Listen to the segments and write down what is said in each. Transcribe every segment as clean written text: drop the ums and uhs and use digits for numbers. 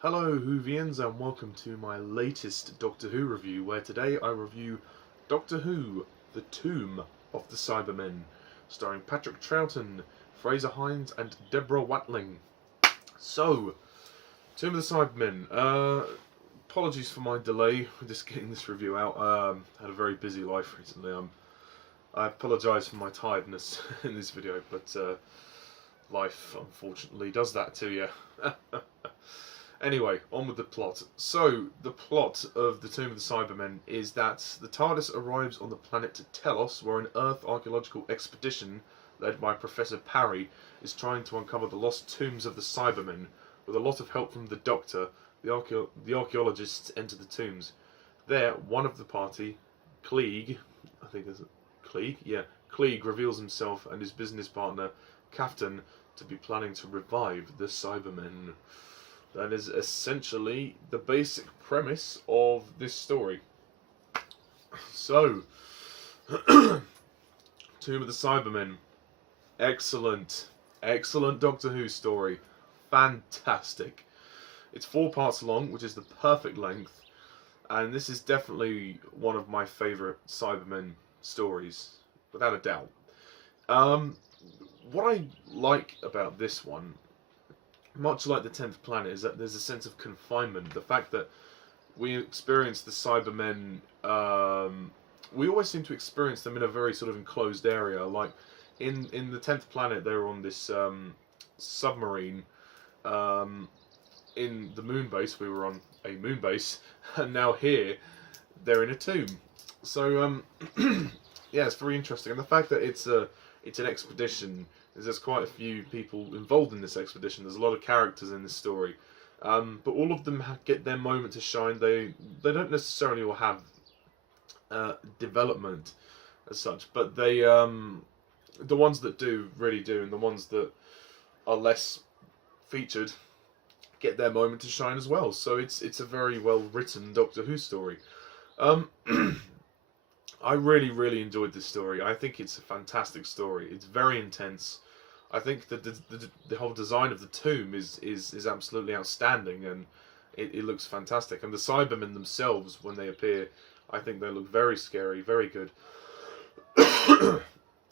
Hello Whovians and welcome to my latest Doctor Who review, where today I review Doctor Who, The Tomb of the Cybermen, starring Patrick Troughton, Frazer, Hines and Deborah Watling. So, Tomb of the Cybermen. Apologies for my delay with just getting this review out. Had a very busy life recently. I apologise for my tiredness in this video, but life unfortunately does that to you. Anyway, on with the plot. So, the plot of The Tomb of the Cybermen is that the TARDIS arrives on the planet Telos, where an Earth archaeological expedition, led by Professor Parry, is trying to uncover the lost tombs of the Cybermen. With a lot of help from the Doctor, the archaeologists enter the tombs. There, one of the party, Klieg, I think there's a Klieg? Yeah, Klieg reveals himself and his business partner, Troughton, to be planning to revive the Cybermen. That is essentially the basic premise of this story. So, Tomb of the Cybermen. Excellent. Excellent Doctor Who story. Fantastic. It's 4 parts long, which is the perfect length. And this is definitely one of my favourite Cybermen stories, without a doubt. What I like about this one, much like the 10th Planet, is that there's a sense of confinement. The fact that we experience the Cybermen, we always seem to experience them in a very sort of enclosed area. Like in the 10th Planet, they were on this submarine. In the moon base, we were on a moon base, and now here they're in a tomb. So yeah, it's very interesting, and the fact that it's an expedition. There's quite a few people involved in this expedition. There's a lot of characters in this story, but all of them get their moment to shine. They don't necessarily all have development as such, but they the ones that do really do, and the ones that are less featured get their moment to shine as well. So it's a very well written Doctor Who story. I really enjoyed this story. I think it's a fantastic story. It's very intense. I think that the whole design of the tomb is absolutely outstanding, and it looks fantastic. And the Cybermen themselves, when they appear, I think they look very scary, very good.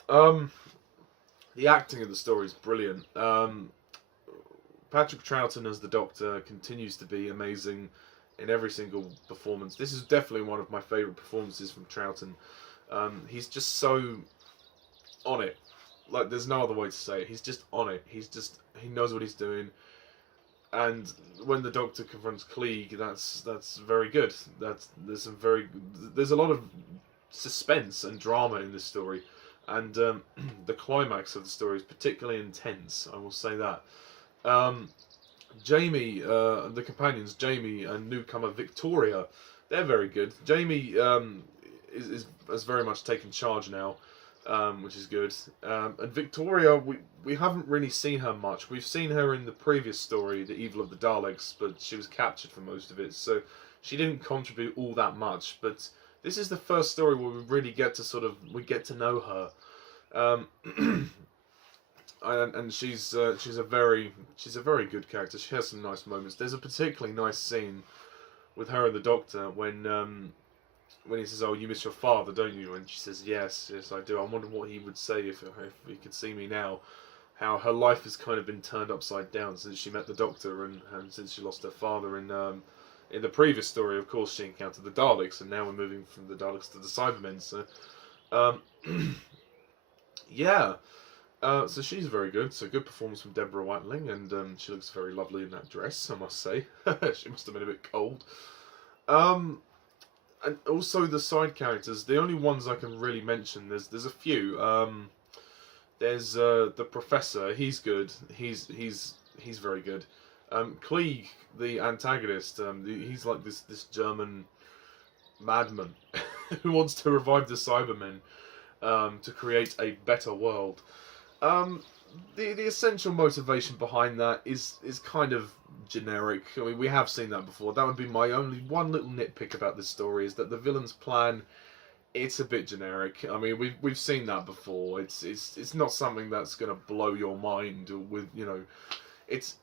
The acting of the story is brilliant. Patrick Troughton as the Doctor continues to be amazing in every single performance. This is definitely one of my favourite performances from Troughton. He's just so on it. Like, there's no other way to say it. He's just on it. He knows what he's doing. And when the Doctor confronts Klieg, that's very good. There's a lot of suspense and drama in this story, and the climax of the story is particularly intense. I will say that. Jamie, the companions, Jamie and newcomer Victoria, they're very good. Jamie has very much taken charge now, which is good. And Victoria, we haven't really seen her much. We've seen her in the previous story, The Evil of the Daleks, but she was captured for most of it, so she didn't contribute all that much. But this is the first story where we really get to know her. And she's a very good character. She has some nice moments. There's a particularly nice scene with her and the Doctor when he says, "Oh, you miss your father, don't you?" And she says, "Yes, I do." I wonder what he would say if he could see me now. How her life has kind of been turned upside down since she met the Doctor, and since she lost her father. In the previous story, of course, she encountered the Daleks, and now we're moving from the Daleks to the Cybermen. So, yeah. So she's very good. So good performance from Deborah Watling, and she looks very lovely in that dress, I must say. She must have been a bit cold. And also the side characters, the only ones I can really mention, there's a few. There's the Professor. He's good. He's very good. Klieg, the antagonist, he's like this German madman who wants to revive the Cybermen to create a better world. Um, the essential motivation behind that is kind of generic. I mean, we have seen that before. That would be my only one little nitpick about this story, is that the villain's plan, it's a bit generic. I mean, we've seen that before. It's not something that's gonna blow your mind with, you know. It's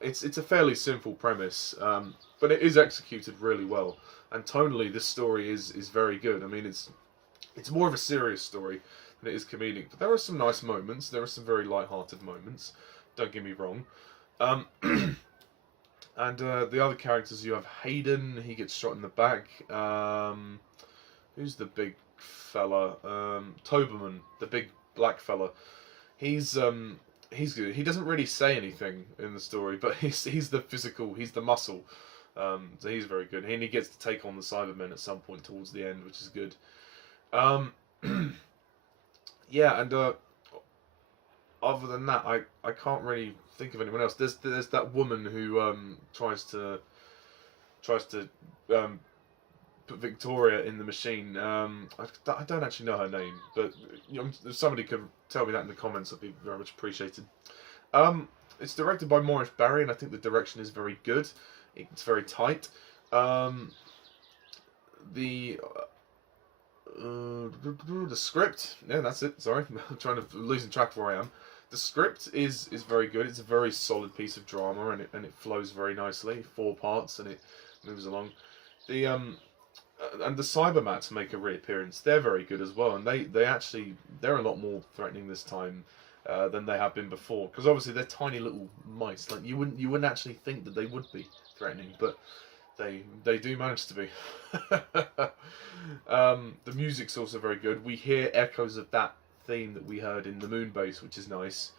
it's a fairly simple premise, but it is executed really well. And tonally, this story is very good. I mean, it's more of a serious story than it is comedic. But there are some nice moments. There are some very light-hearted moments. Don't get me wrong. And the other characters, you have Hayden. He gets shot in the back. Who's the big fella? Toberman, the big black fella. He's good. He doesn't really say anything in the story, but he's the physical. He's the muscle. So he's very good. And he gets to take on the Cybermen at some point towards the end, which is good. Yeah, and other than that, I can't really think of anyone else. There's that woman who tries to put Victoria in the machine. I don't actually know her name, but you know, if somebody could tell me that in the comments, I'd be very much appreciated. It's directed by Maurice Barry, and I think the direction is very good. It's very tight. The script, yeah, that's it. Sorry, I'm losing track of where I am. The script is very good. It's a very solid piece of drama, and it flows very nicely. 4 parts, and it moves along. The and the Cybermats make a reappearance. They're very good as well, and they're a lot more threatening this time than they have been before. Because obviously they're tiny little mice. Like you wouldn't actually think that they would be threatening, but they do manage to be. The music's also very good. We hear echoes of that theme that we heard in the Moon Base, which is nice.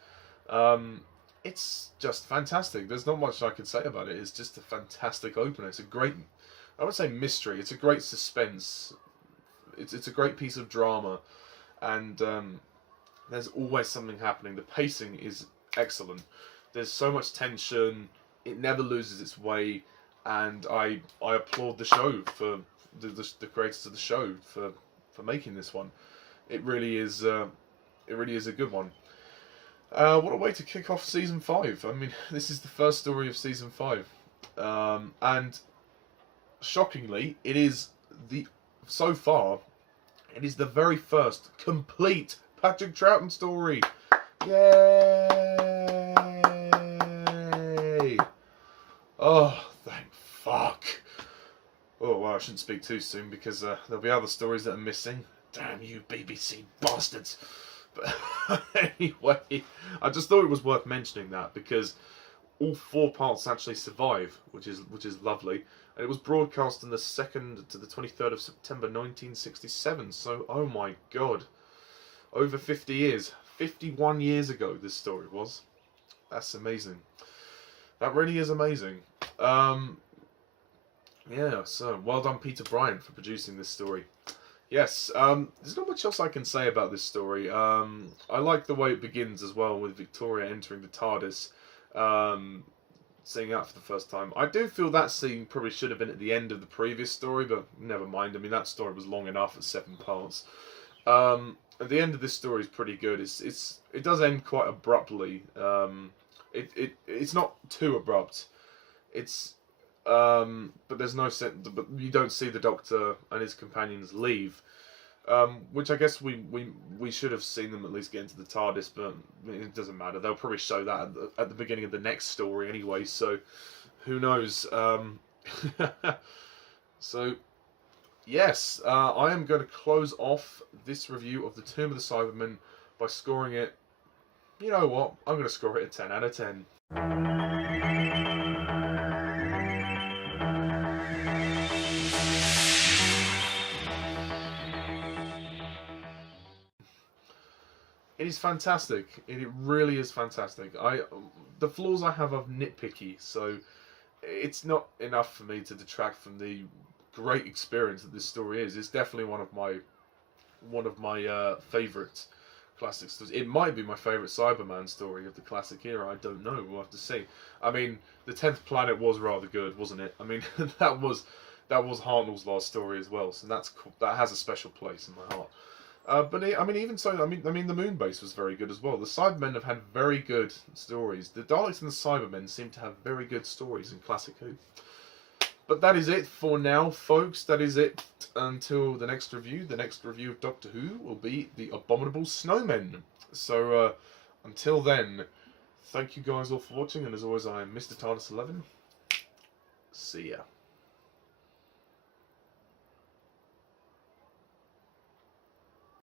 It's just fantastic. There's not much I could say about it. It's just a fantastic opener. It's a great, I would say, mystery. It's a great suspense. It's a great piece of drama, and there's always something happening. The pacing is excellent. There's so much tension. It never loses its way, and I applaud the show for the creators of the show for making this one. It really is a good one. What a way to kick off season 5. I mean, this is the first story of season 5, and shockingly, it is so far it is the very first complete Patrick Troughton story. Yay! Oh, thank fuck. Oh, well, I shouldn't speak too soon because there'll be other stories that are missing. Damn you, BBC bastards. But anyway, I just thought it was worth mentioning that because all 4 parts actually survive, which is lovely. And it was broadcast on the 2nd to the 23rd of September 1967. So, oh my god, over 50 years, 51 years ago, this story was. That's amazing. That really is amazing. Yeah, so well done, Peter Bryant, for producing this story. Yes, there's not much else I can say about this story. I like the way it begins as well, with Victoria entering the TARDIS, seeing that for the first time. I do feel that scene probably should have been at the end of the previous story, but never mind. I mean, that story was long enough at 7 parts. At the end of this story is pretty good. It does end quite abruptly. It's not too abrupt. But there's no sense. But you don't see the Doctor and his companions leave, which I guess we should have seen them at least get into the TARDIS, but it doesn't matter. They'll probably show that at the beginning of the next story anyway. So who knows? So yes, I am going to close off this review of the Tomb of the Cybermen by scoring it. You know what? I'm going to score it a 10 out of 10. It is fantastic. It really is fantastic. The flaws I have are nitpicky, so it's not enough for me to detract from the great experience that this story is. It's definitely one of my favourites classic stories. It might be my favourite Cyberman story of the classic era. I don't know. We'll have to see. I mean, the 10th Planet was rather good, wasn't it? I mean, that was Hartnell's last story as well. So that's cool. That has a special place in my heart. I mean, even so, I mean, the Moon Base was very good as well. The Cybermen have had very good stories. The Daleks and the Cybermen seem to have very good stories in Classic Who. But that is it for now, folks. That is it until the next review. The next review of Doctor Who will be The Abominable Snowmen. So, until then, thank you guys all for watching. And as always, I am Mr. TARDIS 11. See ya.